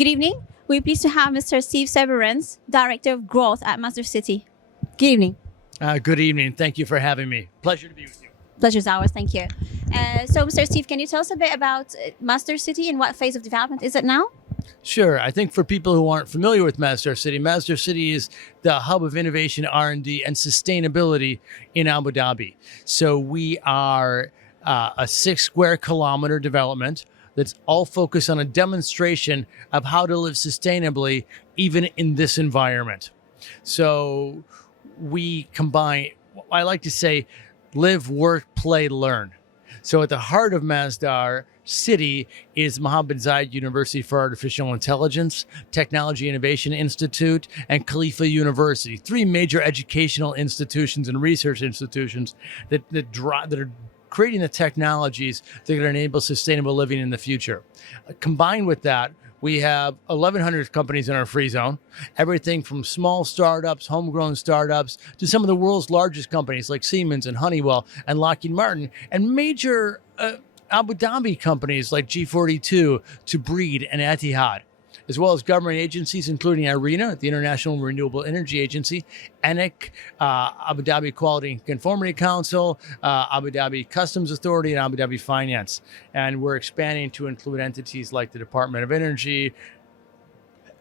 Good evening. We're pleased to have Mr. Steve Severance, Director of Growth at Masdar City. Good evening. Good evening. Thank you for having me. Pleasure to be with you. Pleasure's ours. Thank you. So, Mr. Steve, can you tell us a bit about Masdar City and what phase of development is it now? Sure. I think for people who aren't familiar with Masdar City is the hub of innovation, R&D, and sustainability in Abu Dhabi. So we are a 6 square kilometer development that's all focused on a demonstration of how to live sustainably, even in this environment. So we combine, I like to say, live, work, play, learn. So at the heart of Masdar City is Mohammed Zayed University for Artificial Intelligence, Technology Innovation Institute, and Khalifa University, 3 major educational institutions and research institutions that are creating the technologies that are going to enable sustainable living in the future. Combined with that, we have 1,100 companies in our free zone, everything from small startups, homegrown startups, to some of the world's largest companies like Siemens and Honeywell and Lockheed Martin, and major Abu Dhabi companies like G42, to Breed and Etihad, as well as government agencies, including IRENA, the International Renewable Energy Agency, ENIC, Abu Dhabi Quality and Conformity Council, Abu Dhabi Customs Authority, and Abu Dhabi Finance. And we're expanding to include entities like the Department of Energy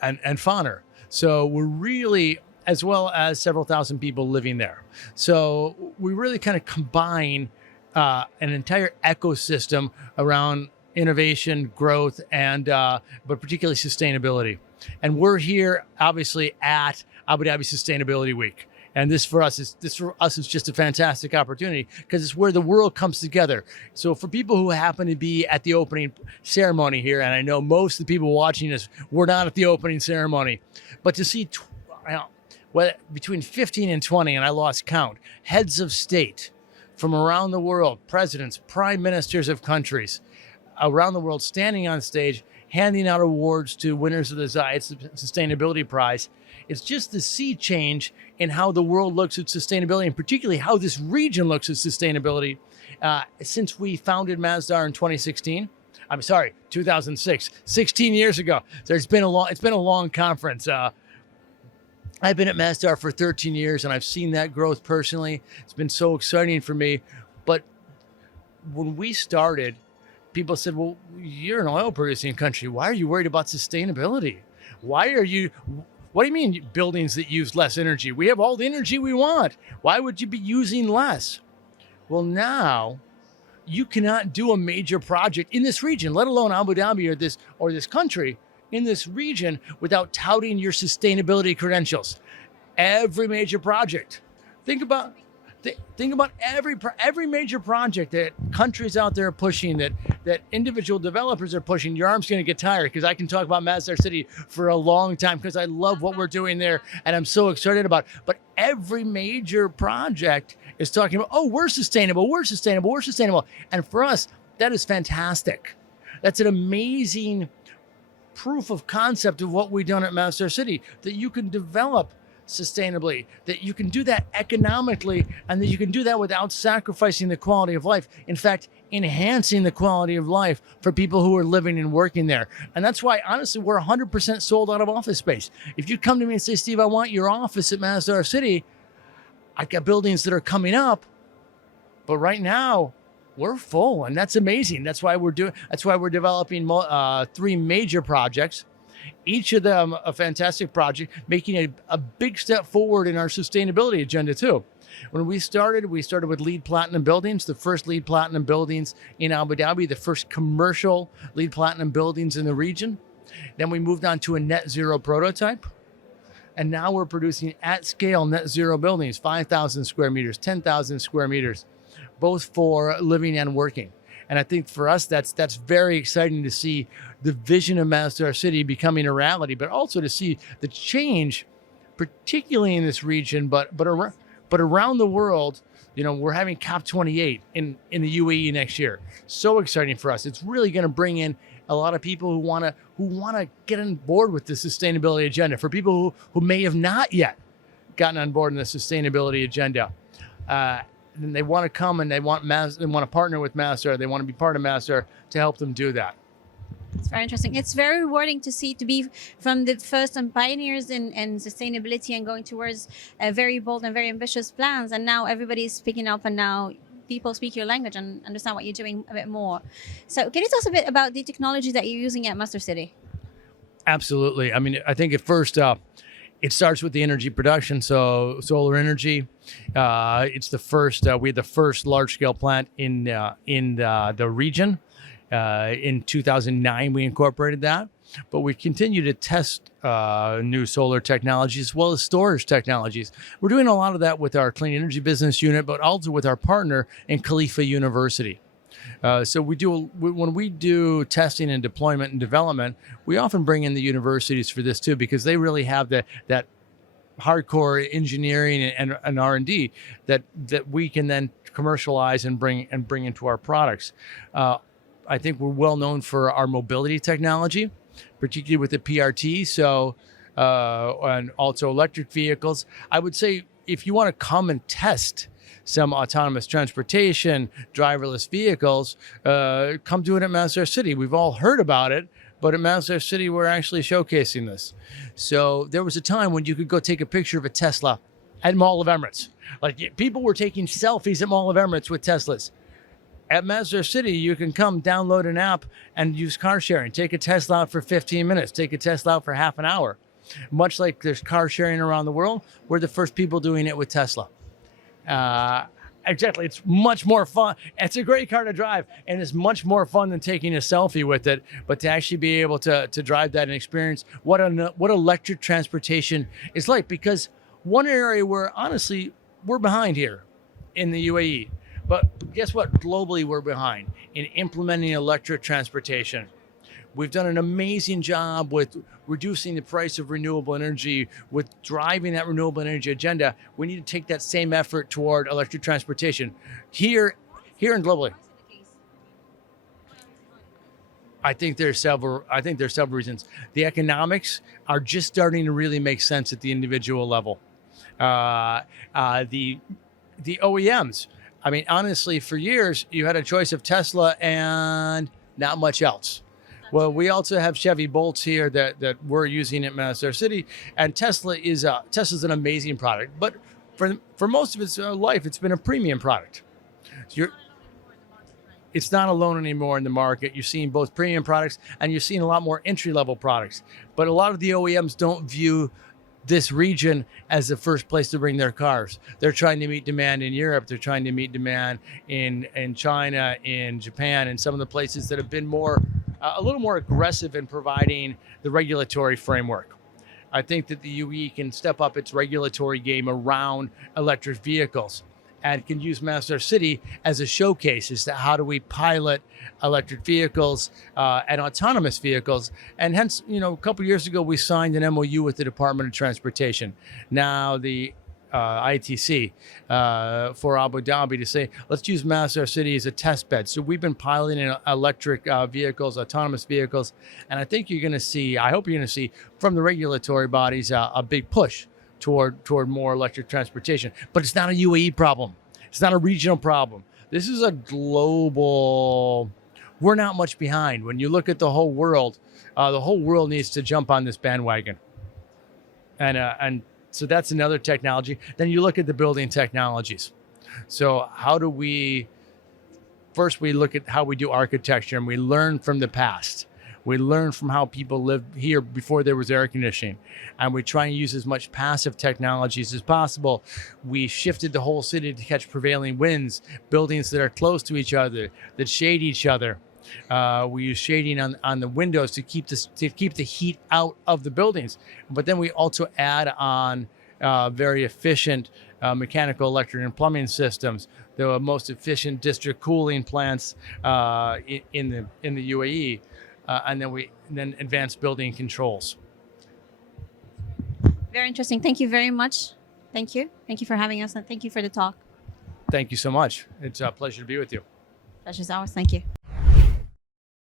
and FONER. So we're really, as well as several thousand people living there. So we really kind of combine an entire ecosystem around innovation, growth, and but particularly sustainability. And we're here, obviously, at Abu Dhabi Sustainability Week. And this for us is just a fantastic opportunity because it's where the world comes together. So for people who happen to be at the opening ceremony here, and I know most of the people watching this were not at the opening ceremony, but to see between 15 and 20, and I lost count, heads of state from around the world, presidents, prime ministers of countries around the world standing on stage, handing out awards to winners of the Zayed Sustainability Prize. It's just the sea change in how the world looks at sustainability, and particularly how this region looks at sustainability. Since we founded Masdar in 2006, 16 years ago. So it's been a long conference. I've been at Masdar for 13 years, and I've seen that growth personally. It's been so exciting for me. But when we started, people said, well, you're an oil producing country. Why are you worried about sustainability? What do you mean buildings that use less energy? We have all the energy we want. Why would you be using less? Well, now you cannot do a major project in this region, let alone Abu Dhabi or this country, in this region without touting your sustainability credentials. Every major project. Think about every major project that countries out there are pushing, that individual developers are pushing. Your arm's going to get tired because I can talk about Masdar City for a long time because I love what we're doing there and I'm so excited about it. But every major project is talking about, oh, we're sustainable. And for us, that is fantastic. That's an amazing proof of concept of what we've done at Masdar City, that you can develop sustainably, that you can do that economically, and that you can do that without sacrificing the quality of life. In fact, enhancing the quality of life for people who are living and working there. And that's why, honestly, we're 100% sold out of office space. If you come to me and say, Steve, I want your office at Masdar City, I got buildings that are coming up, but right now we're full, and that's amazing. That's why we're developing 3 major projects, each of them a fantastic project, making a big step forward in our sustainability agenda too. When we started with LEED Platinum buildings, the first LEED Platinum buildings in Abu Dhabi, the first commercial LEED Platinum buildings in the region. Then we moved on to a net zero prototype. And now we're producing at scale net zero buildings, 5,000 square meters, 10,000 square meters, both for living and working. And I think for us, that's very exciting to see the vision of Masdar City becoming a reality, but also to see the change, particularly in this region, but around the world. You know, we're having COP28 in the UAE next year. So exciting for us. It's really going to bring in a lot of people who want to get on board with the sustainability agenda. For people who may have not yet gotten on board in the sustainability agenda, and they want to come and they want to partner with Masdar. They want to be part of Masdar to help them do that. Very interesting. It's very rewarding to be from the first and pioneers in sustainability and going towards very bold and very ambitious plans. And now everybody's speaking up, and now people speak your language and understand what you're doing a bit more. So can you tell us a bit about the technology that you're using at Masdar City? Absolutely. I mean, I think at first, it starts with the energy production. So solar energy, it's the first, we had the first large scale plant in the region. In 2009, we incorporated that, but we continue to test new solar technologies as well as storage technologies. We're doing a lot of that with our clean energy business unit, but also with our partner in Khalifa University. So when we do testing and deployment and development, we often bring in the universities for this too, because they really have that hardcore engineering and R&D that we can then commercialize and bring into our products. I think we're well known for our mobility technology, particularly with the PRT. So, and also electric vehicles. I would say if you want to come and test some autonomous transportation, driverless vehicles, come do it at Masdar City. We've all heard about it, but at Masdar City, we're actually showcasing this. So there was a time when you could go take a picture of a Tesla at Mall of Emirates. Like people were taking selfies at Mall of Emirates with Teslas. At Masdar City, you can come download an app and use car sharing. Take a Tesla out for 15 minutes. Take a Tesla out for half an hour. Much like there's car sharing around the world, we're the first people doing it with Tesla. Exactly. It's much more fun. It's a great car to drive, and it's much more fun than taking a selfie with it. But to actually be able to drive that and experience what electric transportation is like, because one area where honestly we're behind here in the UAE. But guess what? Globally, we're behind in implementing electric transportation. We've done an amazing job with reducing the price of renewable energy, with driving that renewable energy agenda. We need to take that same effort toward electric transportation here and globally. I think there's several reasons. The economics are just starting to really make sense at the individual level. The OEMs. I mean, honestly, for years, you had a choice of Tesla and not much else. Well, we also have Chevy Bolts here that we're using at Masdar City, and Tesla's an amazing product. But for most of its life, it's been a premium product. So it's not alone anymore in the market. You're seeing both premium products, and you're seeing a lot more entry-level products. But a lot of the OEMs don't view this region as the first place to bring their cars. They're trying to meet demand in Europe. They're trying to meet demand in China, in Japan, and some of the places that have been a little more aggressive in providing the regulatory framework. I think that the UAE can step up its regulatory game around electric vehicles and can use Masdar City as a showcase as to how do we pilot electric vehicles and autonomous vehicles. And hence, a couple of years ago, we signed an MOU with the Department of Transportation, now the ITC, for Abu Dhabi, to say, let's use Masdar City as a test bed. So we've been piloting electric vehicles, autonomous vehicles, and I hope you're going to see from the regulatory bodies a big push toward more electric transportation. But it's not a UAE problem. It's not a regional problem. This is a global. We're not much behind. When you look at the whole world needs to jump on this bandwagon. And so that's another technology. Then you look at the building technologies. So first we look at how we do architecture, and we learn from the past. We learn from how people lived here before there was air conditioning, and we try and use as much passive technologies as possible. We shifted the whole city to catch prevailing winds, buildings that are close to each other, that shade each other. We use shading on the windows to keep the heat out of the buildings. But then we also add on very efficient mechanical, electric, and plumbing systems, the most efficient district cooling plants in the UAE. And then advanced building controls. Very interesting. Thank you very much. Thank you. Thank you for having us, and thank you for the talk. Thank you so much. It's a pleasure to be with you. Pleasure's ours. Thank you.